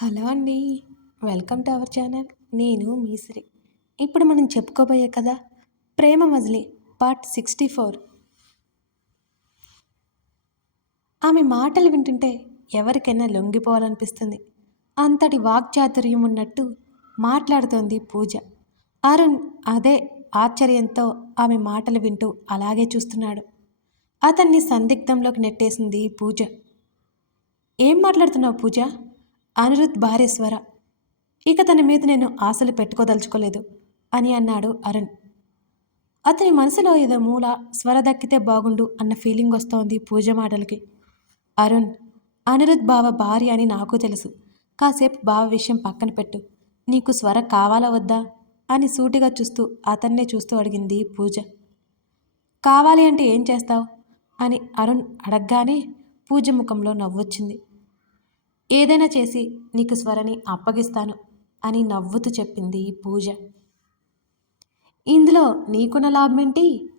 Hello అండి welcome to our channel. నేను మీసిరి ఇప్పుడు మనం చెప్పుకోబోయే కదా Prema Majili part sixty four. ఆమె మాటలు వింటుంటే ఎవరికైనా లొంగిపోవాలనిపిస్తుంది. అంతటి వాక్చాతుర్యం ఉన్నట్టు మాట్లాడుతోంది పూజ. అరుణ్ అదే ఆశ్చర్యంతో ఆమె మాటలు వింటూ అలాగే చూస్తున్నాడు. అతన్ని సందిగ్ధంలోకి నెట్టేసింది పూజ. ఏం మాట్లాడుతున్నావు పూజ? అనిరుద్ భార్య స్వర. ఇక తన మీద నేను ఆశలు పెట్టుకోదలుచుకోలేదు అని అన్నాడు అరుణ్. అతని మనసులో ఏదో మూల స్వర దక్కితే బాగుండు అన్న ఫీలింగ్ వస్తోంది పూజ మాటలకి. అరుణ్ అనిరుద్ బావ భార్య అని నాకు తెలుసు. కాసేపు బావ విషయం పక్కన పెట్టు. నీకు స్వర కావాలా వద్దా? అని సూటిగా చూస్తూ అతన్నే చూస్తూ అడిగింది పూజ. కావాలి అంటే ఏం చేస్తావు? అని అరుణ్ అడగగానే పూజ ముఖంలో నవ్వొచ్చింది. ఏదైనా చేసి నీకు స్వరని అప్పగిస్తాను అని నవ్వుతూ చెప్పింది పూజ. ఇందులో నీకున్న లాభమేంటి?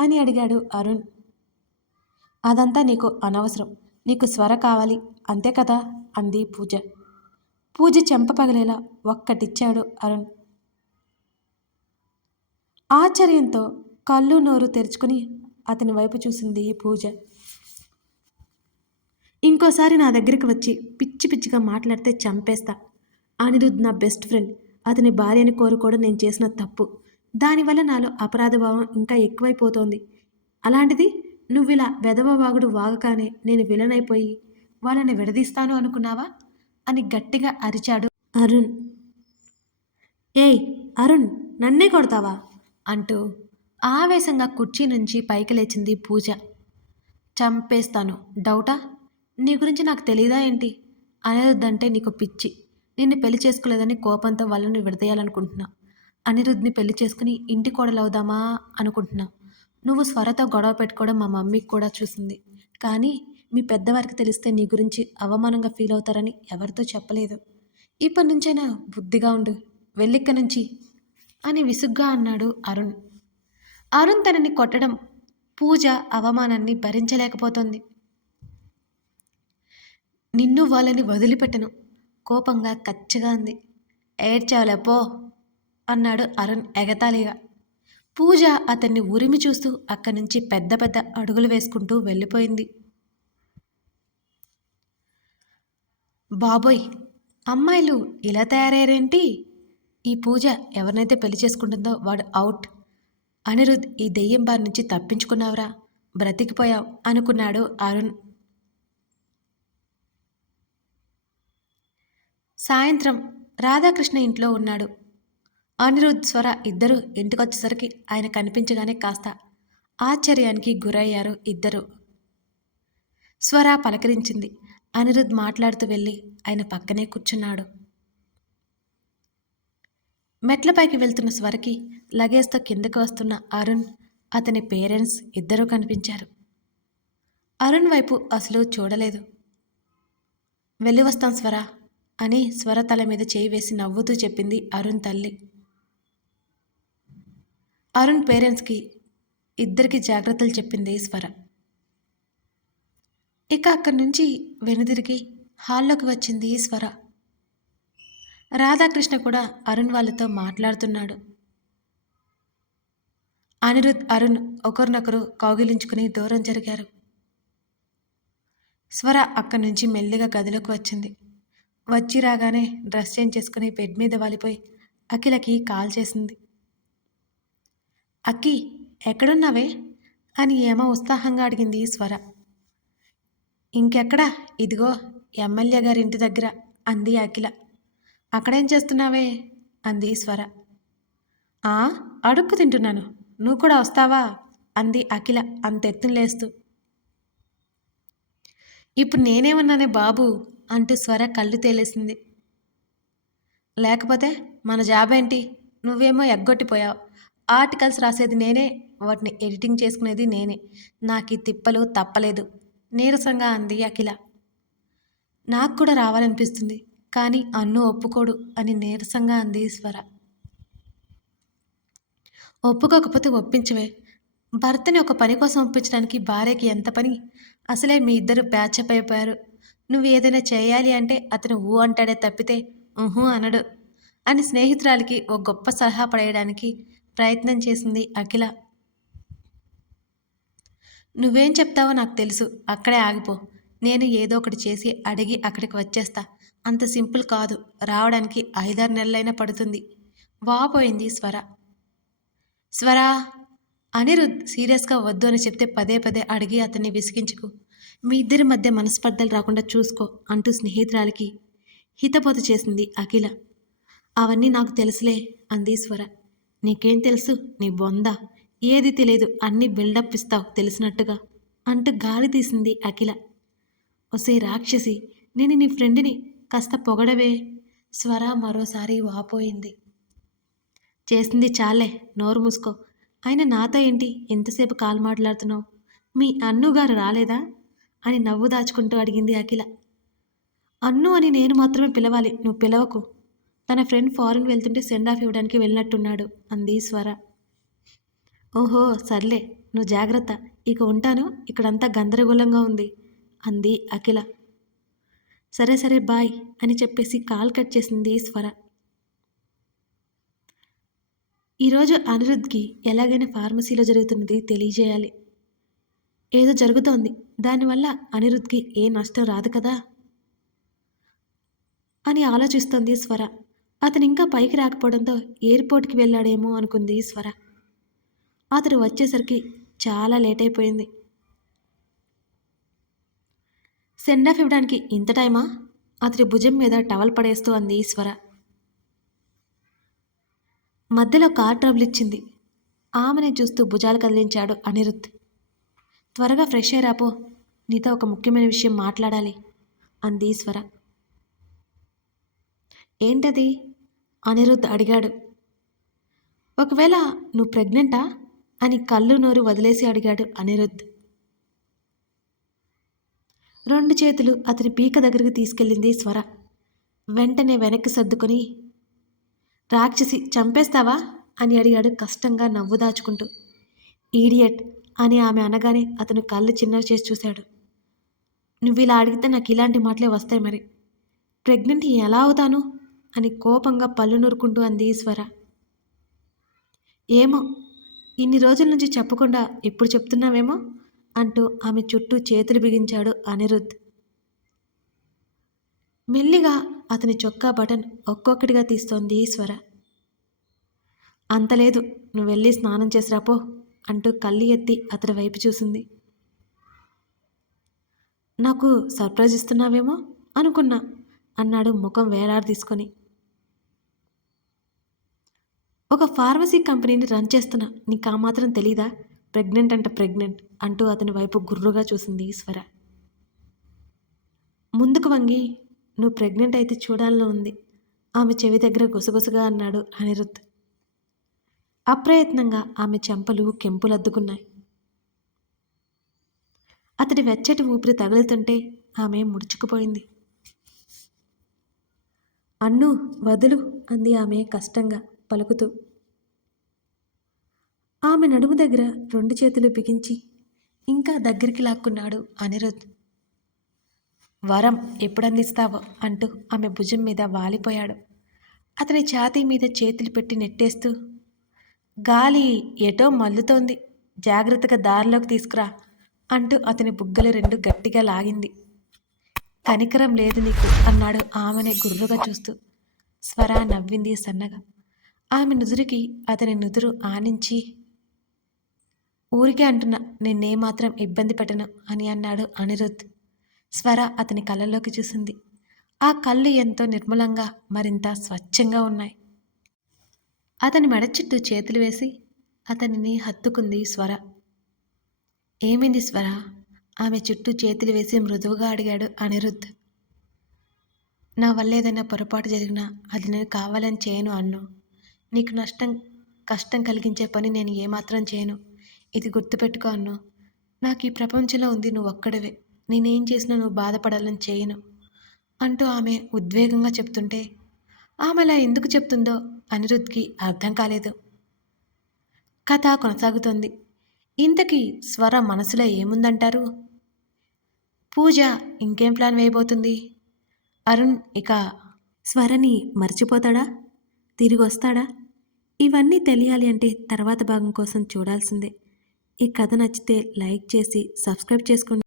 అని అడిగాడు అరుణ్. అదంతా నీకు అనవసరం. నీకు స్వర కావాలి. అంతే కదా? అంది పూజ. పూజ చెంప పగిలేలా ఒక్కటిచ్చాడు అరుణ్. ఆశ్చర్యంతో కళ్ళు నోరు తెరుచుకుని అతని వైపు చూసింది పూజ. ఇంకోసారి నా దగ్గరికి వచ్చి పిచ్చి పిచ్చిగా మాట్లాడితే చంపేస్తా. అనిరుద్ నా బెస్ట్ ఫ్రెండ్. అతని భార్యని కోరుకోవడం నేను చేసిన తప్పు. దానివల్ల నాలో అపరాధ భావం ఇంకా ఎక్కువైపోతోంది. అలాంటిది నువ్వు ఇలా వెధవవాగుడు వాగకానే నేను విలనైపోయి వాళ్ళని విడదీస్తాను అనుకున్నావా? అని గట్టిగా అరిచాడు అరుణ్. ఏయ్ అరుణ్ నన్నే కొడతావా? అంటూ ఆవేశంగా కుర్చీ నుంచి పైకి లేచింది పూజ. చంపేస్తాను. డౌటా? నీ గురించి నాకు తెలియదా ఏంటి? అనిరుద్ధ్ నీకు పిచ్చి. నిన్ను పెళ్ళి చేసుకోలేదని కోపంతో వాళ్ళని విడదీయాలనుకుంటున్నా. అనిరుద్ధ్ని పెళ్ళి చేసుకుని ఇంటి కోడలవుదామా అనుకుంటున్నా. నువ్వు స్వరతో గొడవ పెట్టుకోవడం మా మమ్మీకి కూడా చూసింది. కానీ మీ పెద్దవారికి తెలిస్తే నీ గురించి అవమానంగా ఫీల్ అవుతారని ఎవరితో చెప్పలేదు. ఇప్పటి నుంచైనా బుద్ధిగా ఉండు. వెళ్ళిక్క నుంచి అని విసుగ్గా అన్నాడు అరుణ్. అరుణ్ తనని కొట్టడం పూజ అవమానాన్ని భరించలేకపోతుంది. నిన్ను వాళ్ళని వదిలిపెట్టను. కోపంగా కచ్చగా అంది. ఏడ్చావులే పో అన్నాడు అరుణ్ ఎగతాళిగా. పూజ అతన్ని ఉరిమి చూస్తూ అక్కడి నుంచి పెద్ద పెద్ద అడుగులు వేసుకుంటూ వెళ్ళిపోయింది. బాబోయ్ అమ్మాయిలు ఇలా తయారయ్యారేంటి? ఈ పూజ ఎవరినైతే పెళ్ళి చేసుకుంటుందో వాడు అవుట్ అనిరుద్ ఈ దెయ్యం బారి నుంచి తప్పించుకున్నావురా బ్రతికిపోయావు అనుకున్నాడు అరుణ్. సాయంత్రం రాధాకృష్ణ ఇంట్లో ఉన్నాడు. అనిరుద్ స్వర ఇద్దరూ ఇంటికొచ్చేసరికి ఆయన కనిపించగానే కాస్త ఆశ్చర్యానికి గురయ్యారు ఇద్దరు. స్వర పలకరించింది. అనిరుద్ మాట్లాడుతూ వెళ్ళి ఆయన పక్కనే కూర్చున్నాడు. మెట్లపైకి వెళ్తున్న స్వరకి లగేజ్తో కిందకు వస్తున్న అరుణ్ అతని పేరెంట్స్ ఇద్దరూ కనిపించారు. అరుణ్ వైపు అసలు చూడలేదు. వెళ్ళి వస్తాం స్వర అని స్వర తల మీద చేయి వేసి నవ్వుతూ చెప్పింది అరుణ్ తల్లి. అరుణ్ పేరెంట్స్కి ఇద్దరికి జాగ్రత్తలు చెప్పింది స్వర. ఇక అక్కడి నుంచి వెనుదిరిగి హాల్లోకి వచ్చింది స్వర. రాధాకృష్ణ కూడా అరుణ్ వాళ్ళతో మాట్లాడుతున్నాడు. అనిరుద్ అరుణ్ ఒకరినొకరు కౌగిలించుకుని దూరం జరిగారు. స్వర అక్కడి నుంచి మెల్లిగా గదిలోకి వచ్చింది. వచ్చి రాగానే డ్రెస్ చేంజ్ చేసుకుని బెడ్ మీద వాలిపోయి అఖిలకి కాల్ చేసింది. అక్కి ఎక్కడున్నావే? అని ఏమో ఉత్సాహంగా అడిగింది స్వర. ఇంకెక్కడా? ఇదిగో ఎమ్మెల్యే గారి ఇంటి దగ్గర అంది అఖిల. అక్కడేం చేస్తున్నావే? అంది స్వర. ఆ అడుక్కు తింటున్నాను. నువ్వు కూడా వస్తావా? అంది అఖిల అంతెత్తును లేస్తూ. ఇప్పుడు నేనేమన్నానే బాబు అంటూ స్వర కళ్ళు తేలేసింది. లేకపోతే మన జాబ్ ఏంటి నువ్వేమో ఎగ్గొట్టిపోయావు. ఆర్టికల్స్ రాసేది నేనే వాటిని ఎడిటింగ్ చేసుకునేది నేనే. నాకు ఈ తిప్పలు తప్పలేదు. నీరసంగా అంది అఖిల. నాకు కూడా రావాలనిపిస్తుంది కానీ అన్ను ఒప్పుకోడు అని నీరసంగా అంది స్వర. ఒప్పుకోకపోతే ఒప్పించవే. భర్తని ఒక పని కోసం ఒప్పించడానికి భార్యకి ఎంత పని? అసలే మీ ఇద్దరు ప్యాచప్ అయిపోయారు. నువ్వు ఏదైనా చేయాలి అంటే అతను ఊ అంటాడే తప్పితే ఊహు అనడు అని స్నేహితురాలికి ఓ గొప్ప సలహా పడేయడానికి ప్రయత్నం చేసింది అఖిల. నువ్వేం చెప్తావో నాకు తెలుసు అక్కడే ఆగిపో. నేను ఏదో ఒకటి చేసి అడిగి అక్కడికి వచ్చేస్తా. అంత సింపుల్ కాదు రావడానికి ఐదారు నెలలైనా పడుతుంది. వాపోయింది స్వర. స్వరా అనిరుద్ సీరియస్గా వద్దు అని చెప్తే పదే పదే అడిగి అతన్ని విసిగించుకు. మీ ఇద్దరి మధ్య మనస్పర్ధలు రాకుండా చూసుకో అంటూ స్నేహితురాలికి హితబోధ చేసింది అఖిల. అవన్నీ నాకు తెలుసులే అంది స్వర. నీకేం తెలుసు? నీ బొంద. ఏది తెలియదు. అన్నీ బిల్డప్ ఇస్తావు తెలిసినట్టుగా అంటూ గాలి తీసింది అఖిల. ఒసే రాక్షసి నేను నీ ఫ్రెండ్ని కాస్త పొగడవే. స్వర మరోసారి వాపోయింది. చేసింది చాలే నోరు మూసుకో. అయినా నాతో ఏంటి? ఎంతసేపు కాలు మాట్లాడుతున్నావు? మీ అన్నుగారు రాలేదా? అని నవ్వు దాచుకుంటూ అడిగింది అఖిల. అన్ను అని నేను మాత్రమే పిలవాలి నువ్వు పిలవకు. తన ఫ్రెండ్ ఫారెన్ వెళ్తుంటే సెండ్ ఆఫ్ ఇవ్వడానికి వెళ్ళినట్టున్నాడు అంది స్వర ఓహో సర్లే నువ్వు జాగ్రత్త. ఇక ఉంటాను ఇక్కడంతా గందరగోళంగా ఉంది అంది అఖిల. సరే సరే బాయ్ అని చెప్పేసి కాల్ కట్ చేసింది స్వర ఈరోజు అనిరుద్ధ్కి ఎలాగైనా ఫార్మసీలో జరుగుతున్నది తెలియజేయాలి. ఏదో జరుగుతోంది దానివల్ల అనిరుద్ధ్కి ఏ నష్టం రాదు కదా? అని ఆలోచిస్తోంది స్వర. అతను ఇంకా పైకి రాకపోవడంతో ఎయిర్పోర్ట్కి వెళ్ళాడేమో అనుకుంది స్వర. అతడు వచ్చేసరికి చాలా లేట్ అయిపోయింది సెండ్ ఆఫ్ ఇవ్వడానికి ఇంత టైమా? అతడి భుజం మీద టవల్ పడేస్తూ అంది స్వర. మధ్యలో కార్ ట్రబుల్ ఇచ్చింది. ఆమెని చూస్తూ భుజాలు కదిలించాడు అనిరుద్ధ్. త్వరగా ఫ్రెష్ అయ్యాపో నీతో ఒక ముఖ్యమైన విషయం మాట్లాడాలి అంది స్వర ఏంటది? అనిరుద్ధ్ అడిగాడు. ఒకవేళ నువ్వు ప్రెగ్నెంటా? అని కళ్ళు నోరు వదిలేసి అడిగాడు అనిరుద్ధ్. రెండు చేతులు అతని పీక దగ్గరికి తీసుకెళ్ళింది స్వర వెంటనే వెనక్కి సర్దుకొని రాక్షసి చంపేస్తావా? అని అడిగాడు కష్టంగా నవ్వు దాచుకుంటూ. ఈడియట్ అని ఆమె అనగానే అతను కళ్ళు చిన్నవి చేసి చూశాడు. నువ్వు ఇలా అడిగితే నాకు ఇలాంటి మాటలే వస్తాయి మరి. ప్రెగ్నెంట్ ఎలా అవుతాను? అని కోపంగా పళ్ళు నూరుకుంటూ అంది ఈశ్వర. ఏమో ఇన్ని రోజుల నుంచి చెప్పకుండా ఇప్పుడు చెప్తున్నావేమో అంటూ ఆమె చుట్టూ చేతులు బిగించాడు అనిరుద్. మెల్లిగా అతని చొక్కా బటన్ ఒక్కొక్కటిగా తీస్తోంది ఈశ్వర. అంతలేదు నువ్వు వెళ్ళి స్నానం చేసిరాపో అంటూ కళ్ళు ఎత్తి అతడి వైపు చూసింది. నాకు సర్ప్రైజ్ ఇస్తున్నావేమో అనుకున్నా అన్నాడు ముఖం వేలాడ తీసుకొని ఒక ఫార్మసీ కంపెనీని రన్ చేస్తున్నా నీకు ఆ మాత్రం తెలీదా? ప్రెగ్నెంట్ అంట ప్రెగ్నెంట్ అంటూ అతని వైపు గుర్రుగా చూసింది ఈశ్వర. ముందుకు వంగి నువ్వు ప్రెగ్నెంట్ అయితే చూడాలని ఉంది ఆమె చెవి దగ్గర గుసగుసగా అన్నాడు అనిరుద్ అప్రయత్నంగా ఆమె చెంపలు కెంపులద్దుకున్నాయి. అతడి వెచ్చటి ఊపిరి తగులుతుంటే ఆమె ముడుచుకుపోయింది. అన్ను వదులు అంది ఆమె కష్టంగా పలుకుతూ. ఆమె నడుము దగ్గర రెండు చేతులు బిగించి ఇంకా దగ్గరికి లాక్కున్నాడు అనిరుద్. వరం ఎప్పుడందిస్తావో అంటూ ఆమె భుజం మీద వాలిపోయాడు. అతని ఛాతీ మీద చేతులు పెట్టి నెట్టేస్తూ గాలి ఎటో మల్లుతోంది. జాగ్రత్తగా దారిలోకి తీసుకురా. అంటూ అతని బుగ్గలు రెండు గట్టిగా లాగింది. కనికరం లేదు నీకు అన్నాడు ఆమెనే గుర్రుగా చూస్తూ. స్వర నవ్వింది సన్నగా. ఆమె నుదురికి అతని నుదురు ఆనించి ఊరికే అంటున్నా నిన్నేమాత్రం ఇబ్బంది పెట్టను అని అన్నాడు అనిరుద్ధ్. స్వర అతని కళ్ళల్లోకి చూసింది. ఆ కళ్ళు ఎంతో నిర్మలంగా మరింత స్వచ్ఛంగా ఉన్నాయి. అతని మెడ చుట్టూ చేతులు వేసి అతనిని హత్తుకుంది స్వర. ఏమైంది స్వర? ఆమె చుట్టూ చేతులు వేసి మృదువుగా అడిగాడు అనిరుద్ధ్. నా వల్ల ఏదైనా పొరపాటు జరిగినా అది నేను కావాలని చేయను అన్ను. నీకు నష్టం కష్టం కలిగించే పని నేను ఏమాత్రం చేయను. ఇది గుర్తుపెట్టుకో అన్ను. నాకు ఈ ప్రపంచంలో ఉంది నువ్వు ఒక్కడవే. నేనేం చేసినా నువ్వు బాధపడాలని చేయను. అంటూ ఆమె ఉద్వేగంగా చెప్తుంటే ఆమె అలా ఎందుకు చెప్తుందో అనిరుద్ధ్కి అర్థం కాలేదు. కథ కొనసాగుతోంది. ఇంతకీ స్వర మనసులో ఏముందంటారు? పూజ ఇంకేం ప్లాన్ వేయబోతుంది? అరుణ్ ఇక స్వరని మర్చిపోతాడా? తిరిగి వస్తాడా ఇవన్నీ తెలియాలి అంటే తర్వాత భాగం కోసం చూడాల్సిందే. ఈ కథ నచ్చితే లైక్ చేసి సబ్స్క్రైబ్ చేసుకోండి.